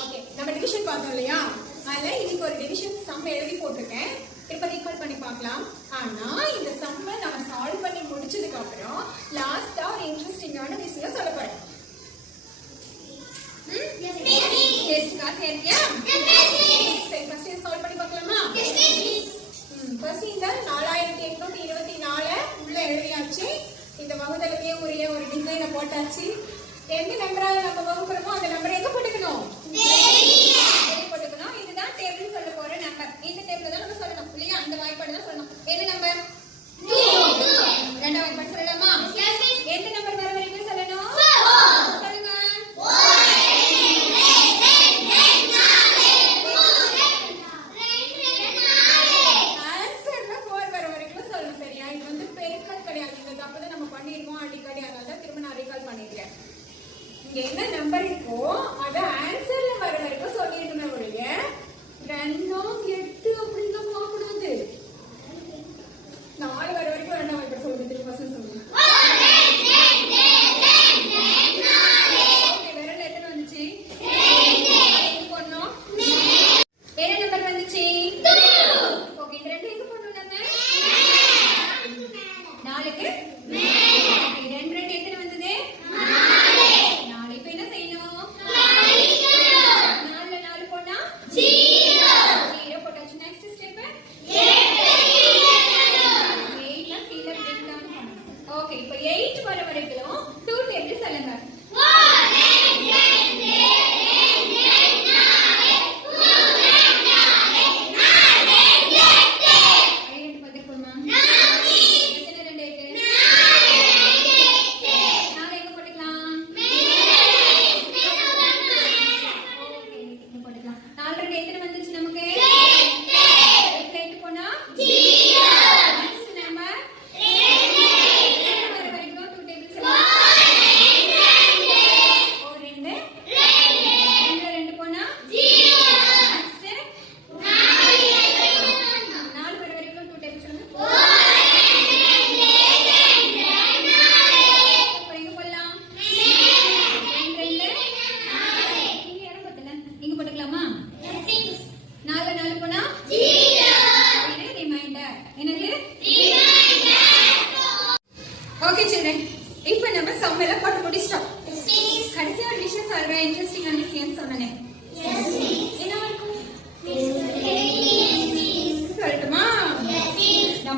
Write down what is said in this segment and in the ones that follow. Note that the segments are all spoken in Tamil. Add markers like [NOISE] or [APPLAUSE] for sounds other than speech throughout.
ஓகே நம்ம டிவிஷன் பார்த்தோம் இல்லையா? அதுல இன்னைக்கு ஒரு டிவிஷன் சம் எழுதி போட்டிருக்கேன். இப்ப ரீகால் பண்ணி பார்க்கலாம். ஆனா இந்த சம்ம நம்ம சால்வ் பண்ணி முடிச்சதுக்கு அப்புறம் லாஸ்டா ஒரு இன்ட்ரெஸ்டிங்கான விஷயம் சொல்ல போறேன். இந்த வகுதலுக்கே உரிய ஒரு டிசைனை போட்டாச்சு. எந்த நம்பரால் நம்ம வகுக்கிறோமோ அந்த நம்பர் எங்கே என்ன நம்பர் இருக்கோ அதை ஆன்சர்ல வர வரைக்கும் சொல்லியிருக்கணும் ஒழிய. ரன்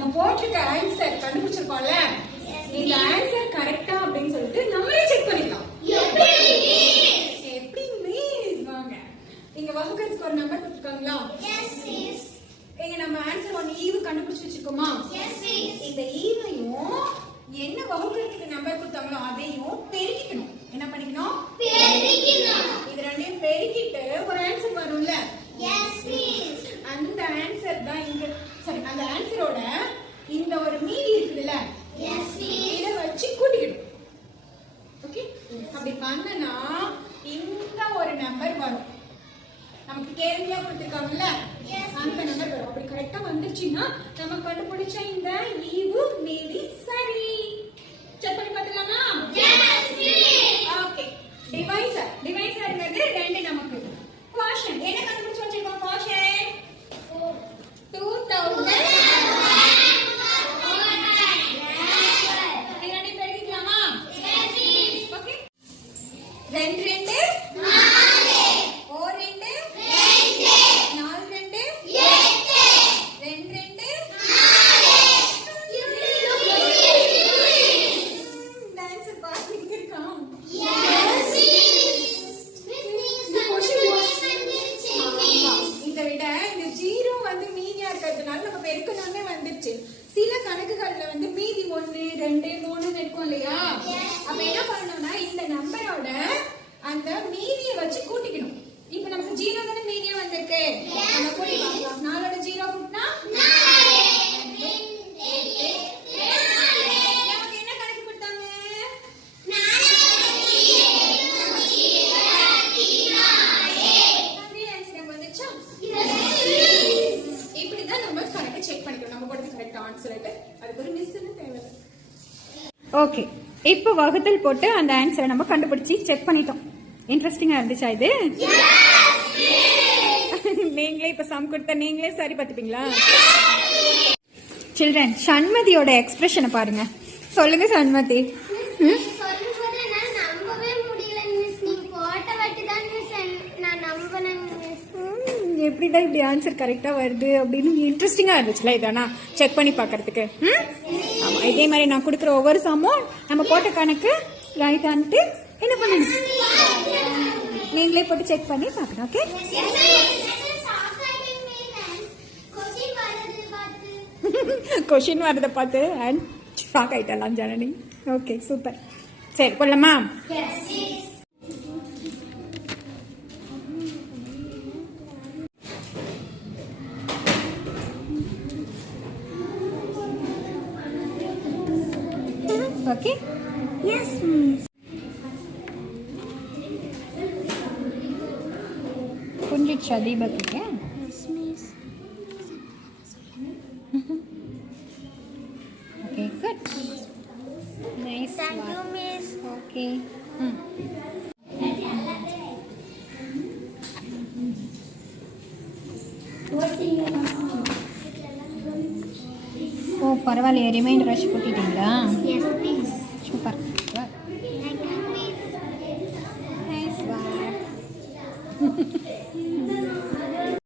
நம்ம போட்டிருக்க ஆன்சர் கண்டுபிடிச்சிருக்கோம்ல இந்த ஆன்சர் கரெக்டா அப்படின்னு சொல்லிட்டு நம்மளே செக் பண்ணிக்கலாம். எப்படி மீஸ் வாங்க. இங்க வகுக்கிறதுக்கு ஒரு நம்பர் கொடுத்துருக்காங்களா? இங்க நம்ம ஆன்சர் ஒன் ஈவு கண்டுபிடிச்சு வச்சிருக்கோமா? இந்த ஈவையும் என்ன வகுக்கிறதுக்கு நம்பர் கொடுத்தாங்களோ அதையும் பெருக்கிக்கணும். என்ன பண்ணிக்கணும்? பெருக்கிக்கணும். அப்படி பண்ணனா இந்த ஒரு நம்பர் வரும். நமக்கு கேள்வியா கொடுத்துருக்காங்கல்ல? அந்த நம்பர் வரும். அப்படி கரெக்டா வந்துருச்சுன்னா நம்ம கண்டுபிடிச்ச இந்த ஈவு மேரி சரி. ஓகே இப்போ வகுத்தல் போட்டு அந்த ஆன்சரை நம்ம கண்டுபிடிச்சி செக் பண்ணிட்டோம். இன்ட்ரெஸ்டிங்காக இருந்துச்சா இது? [LAUGHS] நீங்களே இப்போ சம் கொடுத்தா நீங்களே சரி பார்த்துப்பீங்களா? சில்ட்ரன் சண்மதியோட எக்ஸ்பிரஷனை பாருங்க. சொல்லுங்க சண்மதி. எப்படிதான் இப்படி ஆன்சர் கரெக்டாக வருது அப்படின்னு இன்ட்ரெஸ்டிங்காக இருந்துச்சுல இதானா? செக் பண்ணி பார்க்கறதுக்கு. ம்? இதே மாதிரி நான் கொடுக்குற ஒவ்வொரு சாமும் நம்ம போட்ட கணக்கு ரைட்டான்ட்டு என்ன பண்ணணும் நீங்களே போட்டு செக் பண்ணி பார்க்கணும் ஓகே கொஷின் வரதை பார்த்து. அண்ட் ஷாக் ஆயிட்டலாம் ஜனனி. ஓகே சூப்பர் சரி கொள்ளமா Okay Yes, miss. புரிஞ்சிடுச்சா Deepak Yes, miss. Okay [LAUGHS] good nice Thank you, miss. Okay ம் ஓ பரவாயில்லையே. ரிமைண்டர் வச்சு கூட்டிட்டீங்களா Yes, miss. சூப்பர்